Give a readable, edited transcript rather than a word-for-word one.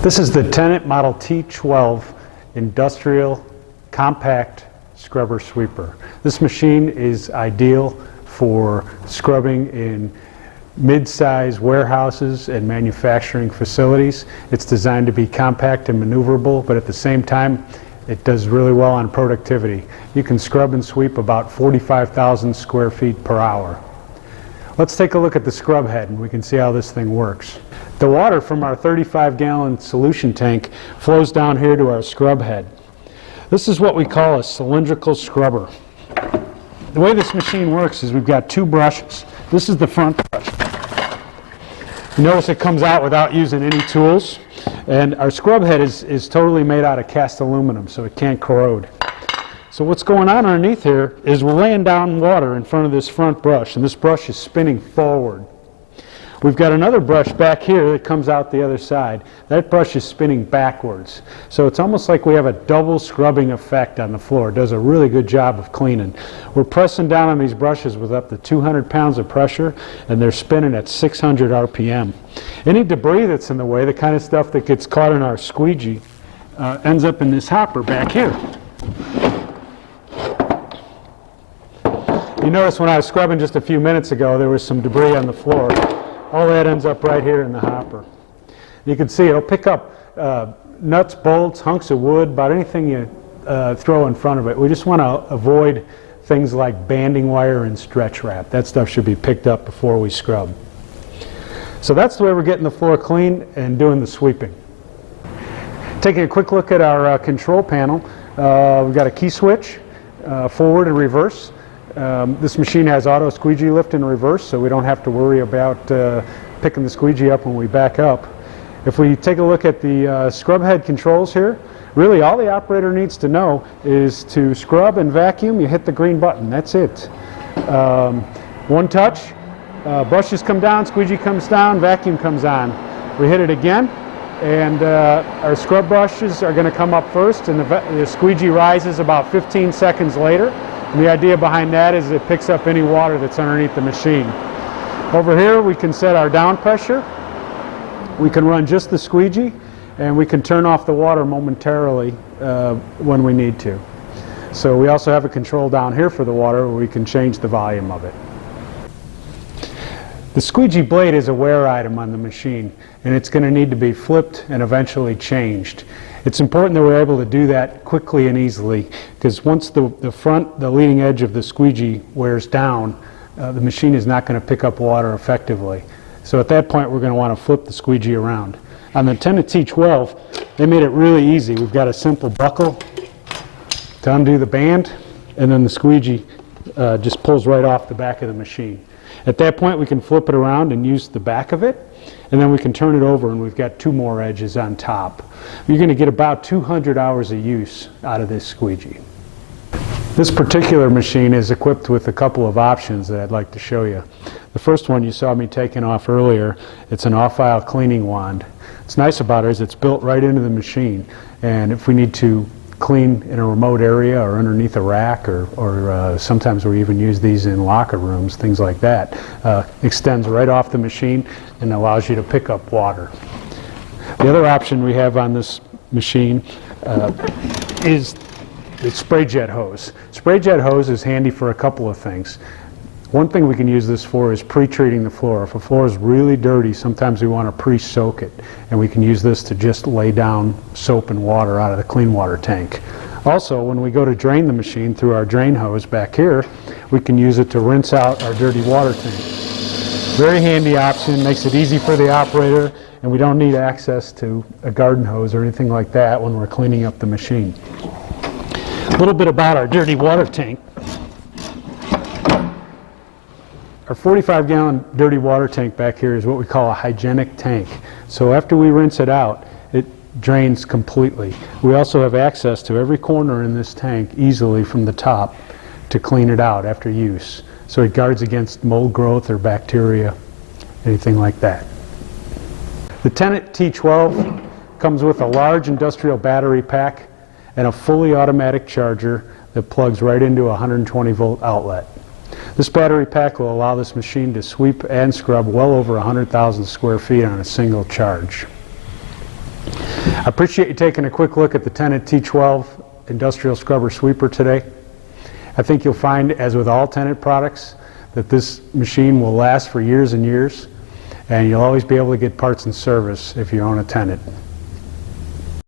This is the Tennant Model T12 Industrial Compact Scrubber Sweeper. This machine is ideal for scrubbing in mid-size warehouses and manufacturing facilities. It's designed to be compact and maneuverable, but at the same time it does really well on productivity. You can scrub and sweep about 45,000 square feet per hour. Let's take a look at the scrub head and we can see how this thing works. The water from our 35-gallon solution tank flows down here to our scrub head. This is what we call a cylindrical scrubber. The way this machine works is we've got two brushes. This is the front brush. You notice it comes out without using any tools, and our scrub head is totally made out of cast aluminum, so it can't corrode. So what's going on underneath here is we're laying down water in front of this front brush, and this brush is spinning forward. We've got another brush back here that comes out the other side. That brush is spinning backwards. So it's almost like we have a double scrubbing effect on the floor. It does a really good job of cleaning. We're pressing down on these brushes with up to 200 pounds of pressure, and they're spinning at 600 RPM. Any debris that's in the way, the kind of stuff that gets caught in our squeegee, ends up in this hopper back here. You notice when I was scrubbing just a few minutes ago, there was some debris on the floor. All that ends up right here in the hopper. You can see it'll pick up nuts, bolts, hunks of wood, about anything you throw in front of it. We just want to avoid things like banding wire and stretch wrap. That stuff should be picked up before we scrub. So that's the way we're getting the floor clean and doing the sweeping. Taking a quick look at our control panel, we've got a key switch, forward and reverse. This machine has auto squeegee lift in reverse, so we don't have to worry about picking the squeegee up when we back up. If we take a look at the scrub head controls here, really all the operator needs to know is to scrub and vacuum. You hit the green button, that's it. One touch, brushes come down, squeegee comes down, vacuum comes on. We hit it again, and our scrub brushes are going to come up first, and the squeegee rises about 15 seconds later. And the idea behind that is it picks up any water that's underneath the machine. Over here we can set our down pressure. We can run just the squeegee, and we can turn off the water momentarily when we need to. So we also have a control down here for the water where we can change the volume of it. The squeegee blade is a wear item on the machine, and it's going to need to be flipped and eventually changed. It's important that we're able to do that quickly and easily, because once the leading edge of the squeegee wears down, the machine is not going to pick up water effectively. So at that point we're going to want to flip the squeegee around. On the Tennant T12, they made it really easy. We've got a simple buckle to undo the band, and then the squeegee just pulls right off the back of the machine. At that point we can flip it around and use the back of it, and then we can turn it over and we've got two more edges on top. You're going to get about 200 hours of use out of this squeegee. This particular machine is equipped with a couple of options that I'd like to show you. The first one you saw me taking off earlier. It's an off-aisle cleaning wand. What's nice about it is it's built right into the machine, and if we need to clean in a remote area or underneath a rack, or sometimes we even use these in locker rooms, things like that, extends right off the machine and allows you to pick up water. The other option we have on this machine is the spray jet hose. Spray jet hose is handy for a couple of things. One thing we can use this for is pre-treating the floor. If a floor is really dirty, sometimes we want to pre-soak it, and we can use this to just lay down soap and water out of the clean water tank. Also, when we go to drain the machine through our drain hose back here, we can use it to rinse out our dirty water tank. Very handy option, makes it easy for the operator, and we don't need access to a garden hose or anything like that when we're cleaning up the machine. A little bit about our dirty water tank. Our 45-gallon dirty water tank back here is what we call a hygienic tank. So after we rinse it out, it drains completely. We also have access to every corner in this tank easily from the top to clean it out after use. So it guards against mold growth or bacteria, anything like that. The Tennant T12 comes with a large industrial battery pack and a fully automatic charger that plugs right into a 120-volt outlet. This battery pack will allow this machine to sweep and scrub well over 100,000 square feet on a single charge. I appreciate you taking a quick look at the Tennant T12 Industrial Scrubber Sweeper today. I think you'll find, as with all Tennant products, that this machine will last for years and years, and you'll always be able to get parts and service if you own a Tennant.